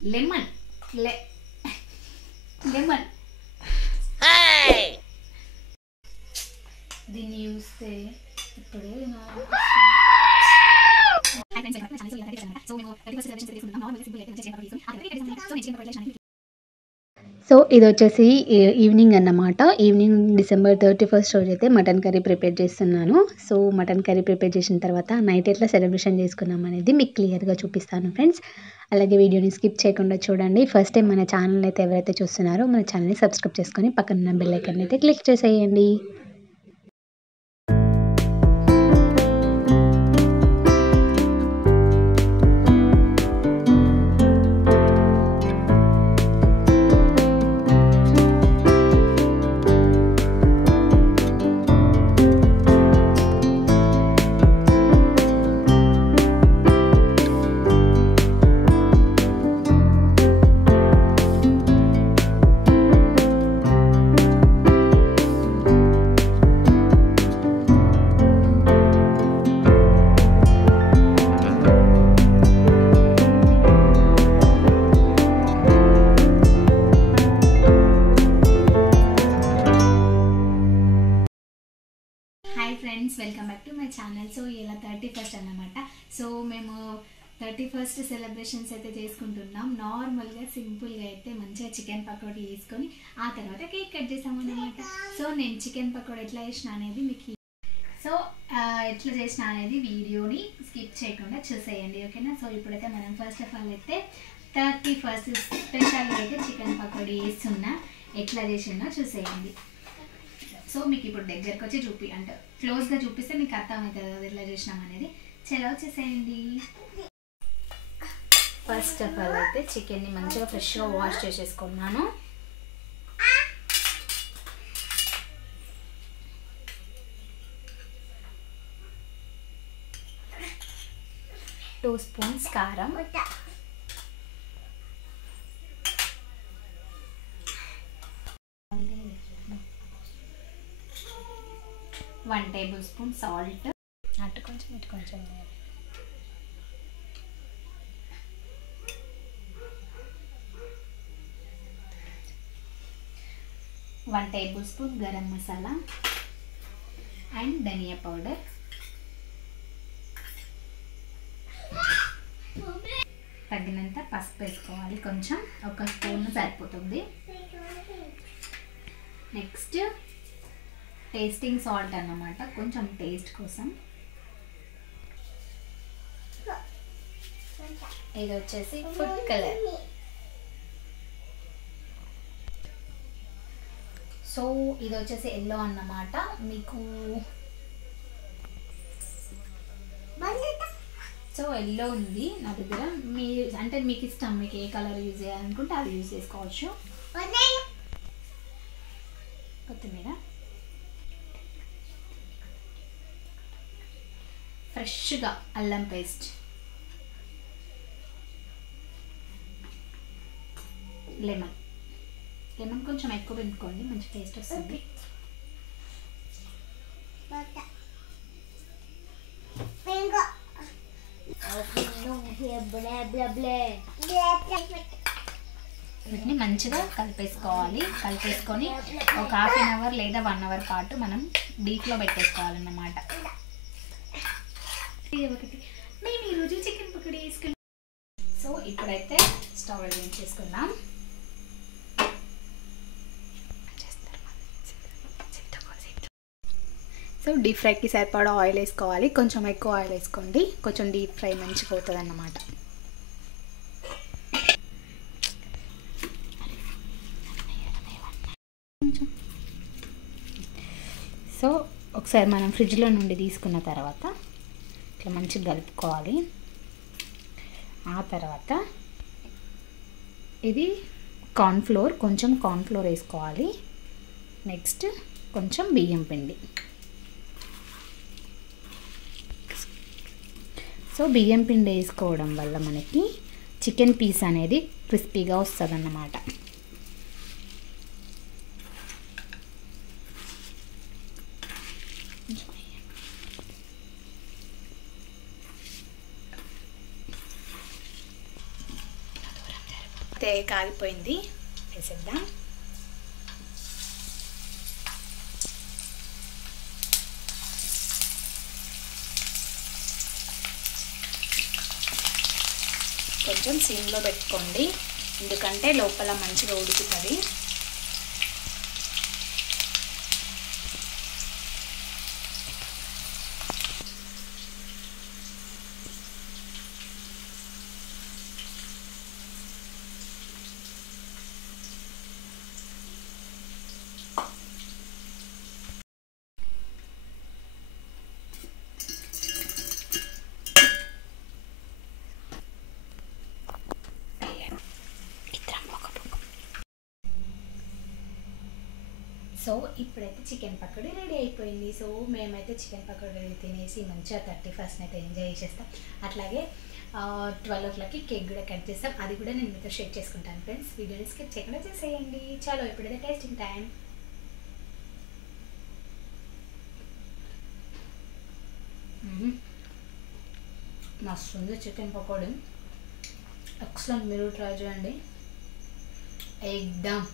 Lemon lemon దీన్ని చూస్తే ఇప్పుడే సో ఇది వచ్చేసి ఈవినింగ్ అన్నమాట. ఈవినింగ్ December 31st రోజు అయితే మటన్ కర్రీ ప్రిపేర్ చేస్తున్నాను. సో మటన్ కర్రీ ప్రిపేర్ చేసిన తర్వాత నైట్ ఎట్లా సెలబ్రేషన్ చేసుకున్నాం అనేది మీకు క్లియర్గా చూపిస్తాను ఫ్రెండ్స్. అలాగే వీడియోని స్కిప్ చేయకుండా చూడండి. ఫస్ట్ టైం మన ఛానల్ అయితే ఎవరైతే చూస్తున్నారో మన ఛానల్ని సబ్స్క్రైబ్ చేసుకొని పక్కన బెల్ ఐకాన్ అయితే క్లిక్ చేసేయండి. Hi friends, welcome back to my channel. So ఇలా 31st అన్నమాట. సో మేము 31st సెలబ్రేషన్స్ అయితే చేసుకుంటున్నాం. నార్మల్గా సింపుల్గా అయితే మంచిగా చికెన్ పకోడీ వేసుకొని ఆ తర్వాత కేక్ కట్ చేసాము అన్నమాట. సో నేను చికెన్ పకోడీ ఎట్లా చేసిన అనేది మీకు ఎట్లా చేసిన అనేది వీడియోని స్కిప్ చేయకుండా చూసేయండి, ఓకేనా. సో ఇప్పుడైతే మనం ఫస్ట్ ఆఫ్ ఆల్ అయితే 31st స్పెషల్గా అయితే చికెన్ పకోడీ వేస్తున్నా. ఎట్లా చేసినా చూసేయండి. సో మీకు ఇప్పుడు దగ్గరకు వచ్చి అంటే క్లోజ్గా చూపిస్తే మీకు అర్థమవుతుంది కదా ఎట్లా చేసినాం అనేది. చలో వచ్చేసేయండి. ఫస్ట్ ఆఫ్ ఆల్ అయితే చికెన్ని మంచిగా ఫ్రెష్గా వాష్ చేసేసుకున్నాను. టూ స్పూన్స్ కారం, 1 tablespoon సాల్ట్, అటు కొంచెం ఇటు కొంచెం, 1 tablespoon గరం మసాలా అండ్ ధనియా పౌడర్, తగినంత పసుపు వేసుకోవాలి. కొంచెం 1 స్పూన్ సరిపోతుంది. నెక్స్ట్ టేస్టింగ్ సాల్ట్ అన్నమాట, కొంచెం టేస్ట్ కోసం. ఇది వచ్చేసి ఫుడ్ కలర్. సో ఇది వచ్చేసి ఎల్లో అన్నమాట. మీకు సో ఎల్లో ఉంది నా దగ్గర. అంటే మీకు ఇష్టం, మీకు ఏ కలర్ యూజ్ చేయాలనుకుంటే అది యూజ్ చేసుకోవచ్చు. కొత్తిమీర, ఫ్రెష్గా అల్లం పేస్ట్, లెమన్ కొంచెం ఎక్కువ పెట్టుకోండి, మంచి టేస్ట్ వస్తుంది. వీటిని మంచిగా కలిపేసుకోవాలి. కలిపేసుకొని ఒక 1/2 hour లేదా 1 hour పాటు మనం డీప్లో పెట్టేసుకోవాలన్నమాట. మేము ఈరోజు చికెన్ పకోడీ వేసుకున్నాం. సో ఇప్పుడైతే స్టవ్ వెలిగించేసుకుందాం. సో డీప్ ఫ్రైకి సరిపడా ఆయిల్ వేసుకోవాలి. కొంచెం ఎక్కువ ఆయిల్ వేసుకోండి, కొంచెం డీప్ ఫ్రై మంచిగా అవుతుంది అన్నమాట. సో ఒకసారి మనం ఫ్రిడ్జ్లో నుండి తీసుకున్న తర్వాత ఇట్లా మంచిగా కలుపుకోవాలి. ఆ తర్వాత ఇది కార్న్ఫ్లోర్, కొంచెం కార్న్ఫ్లోర్ వేసుకోవాలి. నెక్స్ట్ కొంచెం బియ్యం పిండి. సో బియ్యం పిండి వేసుకోవడం వల్ల మనకి చికెన్ పీస్ అనేది క్రిస్పీగా వస్తుంది అన్నమాట. అయితే కాగిపోయింది, వేసేద్దాం. కొంచెం సిమ్లో పెట్టుకోండి, ఎందుకంటే లోపల మంచిగా ఉడుకుతుంది. సో ఇప్పుడైతే చికెన్ పకోడీ రెడీ అయిపోయింది. సో మేమైతే చికెన్ పకోడీ తినేసి మంచిగా 31st అయితే ఎంజాయ్ చేసేస్తాం. అట్లాగే 12 o'clockకి కేక్ కూడా కట్ చేస్తాం, అది కూడా నేను మీతో షేర్ చేసుకుంటాను ఫ్రెండ్స్. వీడియోని స్కిప్ చేయకుండా చేసేయండి. చలో ఇప్పుడైతే టేస్టింగ్ టైం. మస్తు ఉంది చికెన్ పకోడీ, ఎక్సలెంట్. మీరు ట్రై చేయండి, ఎగ్దమ్.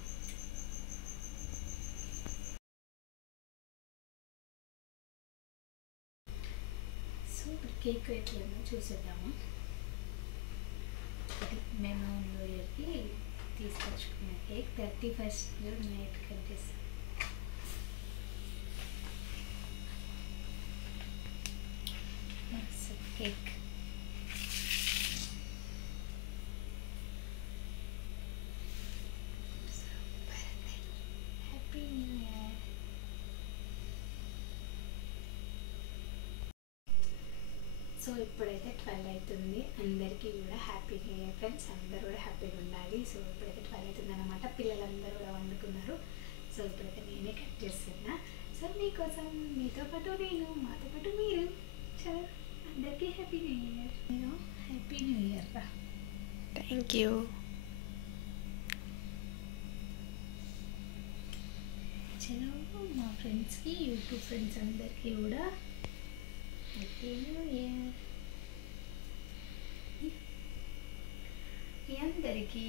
కేక్ ఎట్లన్నా చూసేద్దాము. మేము న్యూ ఇయర్కి తీసుకొచ్చుకున్న కేక్ 31st నైట్ కట్ చేస్తాం. Cake happy new year. So ఇప్పుడైతే 12 అవుతుంది. అందరికీ కూడా హ్యాపీ న్యూ ఇయర్ ఫ్రెండ్స్. అందరూ కూడా హ్యాపీగా ఉండాలి. సో ఇప్పుడైతే 12 అవుతుంది అన్నమాట. పిల్లలందరూ కూడా వండుకున్నారు. సో ఇప్పుడైతే నేనే కట్ చేస్తున్నా. సో మీకోసం, మీతో పాటు నేను, మాతో పాటు మీరు. చలో అందరికీ హ్యాపీ న్యూ ఇయర్. నేను హ్యాపీ న్యూ ఇయర్ రా. Thank you. చలో మా ఫ్రెండ్స్కి, యూట్యూబ్ ఫ్రెండ్స్ అందరికీ కూడా హ్యాపీ న్యూ ఇయర్. అందరికీ